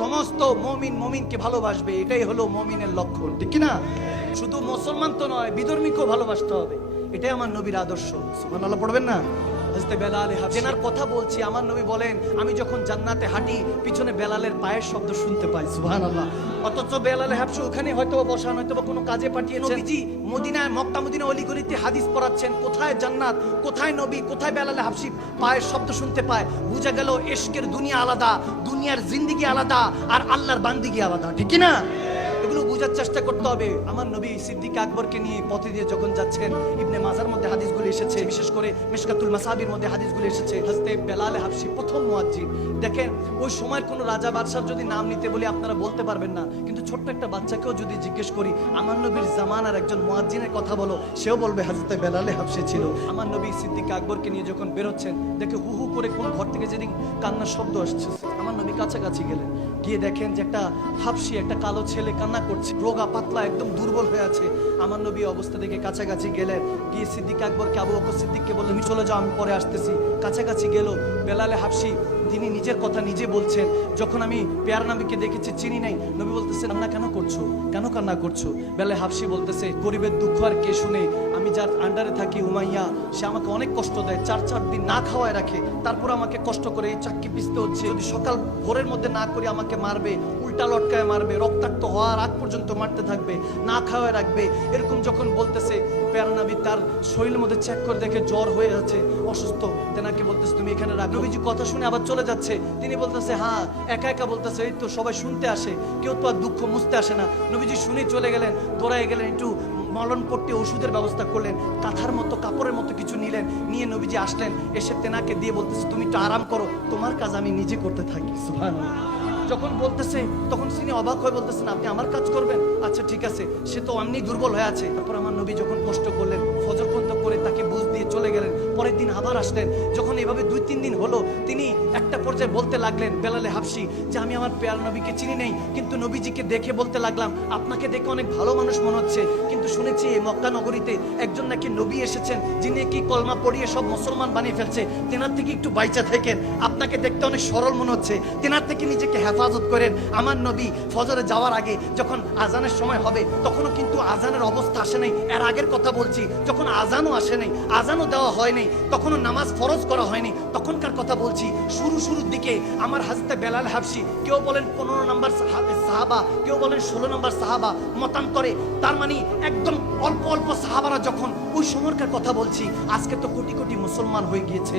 সমস্ত মুমিন মুমিনকে ভালোবাসবে, এটাই হলো মুমিনের লক্ষণ, ঠিক না? শুধু মুসলমান তো নয়, বিধর্মীকেও ভালোবাসতে হবে, এটাই আমার নবীর আদর্শ। সুবহানাল্লাহ পড়বেন না? হযরত বেলাল হাবশির কথা বলছি, আমার নবী বলেন আমি যখন জান্নাতে হাঁটি পিছনে বেলালের পায়ের শব্দ শুনতে পাই। সুবহানাল্লাহ। অথচ বেলাল হাবশি ওখানে হয়তো বসা, হয়তো কোনো কাজে পাঠিয়েছেন। নবীজি মদিনায়, মক্কা মদিনা অলিগলিতে হাদিস পড়াচ্ছেন, কোথায় জান্নাত, কোথায় নবী, কোথায় বেলাল হাবশি পায়ের শব্দ শুনতে পায়। বুঝা গেল ইশকের দুনিয়া আলাদা, দুনিয়ার জিন্দেগি আলাদা, আর আল্লাহর বান্দিগি আলাদা, ঠিক না? এগুলো বোঝার চেষ্টা করতে হবে। আমার নবী সিদ্দিক আকবরকে নিয়ে পথে দিয়ে যখন যাচ্ছেন, ইবনে মাজার মধ্যে হাদিসগুলো এসেছে, বিশেষ করে মিশকাতুল মাসাবির মধ্যে হাদিসগুলো এসেছে। হযরত বেলাল হাবশি প্রথম মুয়াজ্জিন। দেখেন ওই সময়ের কোন রাজা বাদশার যদি নাম নিতে বলি আপনারা বলতে পারবেন না, কিন্তু ছোট্ট একটা বাচ্চাকেও যদি জিজ্ঞেস করি আমার নবীর জামানার একজন মুয়াজ্জিনের কথা বলো, সেও বলবে হযরত বেলাল হাবশি ছিল। আমার নবী সিদ্দিক আকবরকে নিয়ে যখন বেরোচ্ছেন, দেখে হু হু করে কোন ঘর থেকে যেদিন কান্নার শব্দ আসছে। আমার নবী কাছাকাছি গেলেন, গিয়ে দেখেন যে একটা হাবশি, একটা কালো ছেলে কান্না করছে, রোগা পাতলা, একদম দুর্বল হয়ে আছে। আমার নবী অবস্থা দেখে কাছাকাছি গেলেন, গিয়ে সিদ্দিক আকবরকে, আবু বকর সিদ্দিককে বললেন তুমি চলে যাও, আমি পরে আসতেছি। কাছাকাছি গেল, বেলাল হাবশি তিনি নিজের কথা নিজে বলছেন, যখন আমি পেয়ার নবীকে দেখেছি চিনি নাই। নবী বলতেছে কান্না কেন করছো, কেন কান্না করছো? বেলাল হাবশি বলতেছে গরিবের দুঃখ আর কে শুনে, আমি যার আন্ডারে থাকি উমাইয়া, সে আমাকে অনেক কষ্ট দেয়, 4 দিন না খাওয়ায় রাখে, তারপর আমাকে কষ্ট করে এই চাক্কি পিছতে হচ্ছে। যদি সকাল ভোরের মধ্যে না করি আমাকে মারবে, উল্টা লটকায় মারবে, রক্তাক্ত হওয়ার আগ পর্যন্ত মারতে থাকবে, না খাওয়ায় রাখবে। এরকম যখন বলতেছে, পেয়ারা নবী তার শরীরের মধ্যে চেক করে দেখে জ্বর হয়ে আছে, অসুস্থ। তেনাকে বলতেছে তুমি এখানে রাখ। নবীজি কথা শুনে আবার চলে যাচ্ছে, তিনি বলতেছে হ্যাঁ, একা একা বলতেছে, এই তো সবাই শুনতে আসে, কেউ তো আর দুঃখ মুছতে আসে না। নবীজি শুনে চলে গেলেন, দৌড়ায় গেলেন, একটু মলন পট্টি ওষুধের ব্যবস্থা করলেন, কাঁথার মতো কাপড়ের মতো কিছু নিলেন, নিয়ে নবীজি আসলেন, এসে তেনাকে দিয়ে বলতেছে তুমি একটু আরাম করো, তোমার কাজ আমি নিজে করতে থাকি। সুবহানাল্লাহ। যখন বলতেছে তখন তিনি অবাক হয়ে বলতেছেন আপনি আমার কাজ করবেন? আচ্ছা ঠিক আছে, সে তো অমনি দুর্বল হয়ে আছে। তারপর আমার নবী যখন কষ্ট করলেন, ফজর পর্যন্ত করে তাকে বুঝ দিয়ে চলে গেলেন। পরের দিন আবার আসলেন, যখন এইভাবে 2-3 দিন হলো, তিনি একটা পর্যায়ে বলতে লাগলেন বেলাল হাবশি যে আমি আমার পেয়ার নবীকে চিনি নেই, কিন্তু নবীজিকে দেখে বলতে লাগলাম আপনাকে দেখে অনেক ভালো মানুষ মনে হচ্ছে, কিন্তু শুনেছি এই মক্কা নগরীতে একজন নাকি নবী এসেছেন যিনি কি কলমা পড়িয়ে সব মুসলমান বানিয়ে ফেলছে, তেনার থেকে একটু বাইচা থাকেন, আপনাকে দেখতে অনেক সরল মনে হচ্ছে, তেনার থেকে নিজেকে হেফাজত করেন। আমার নবী ফজরে যাওয়ার আগে যখন আজানের সময় হবে, তখনও কিন্তু আজানের অবস্থা আসে নাই, এর আগের কথা বলছি, যখন আজানও আসে নাই, আজানও দেওয়া হয় নাই, তখনও নামাজ ফরজ করা হয়নি, তখনকার কথা বলছি। শুরুর দিকে আমার হযরত বেলাল হাবশি, কেউ বলেন 15 নম্বর সাহাবা, কেউ বলেন 16 নম্বর সাহাবা, মতান্তরে, তার মানে একদম অল্প অল্প সাহাবারা যখন, ওই সময়কার কথা বলছি। আজকে তো কোটি কোটি মুসলমান হয়ে গিয়েছে।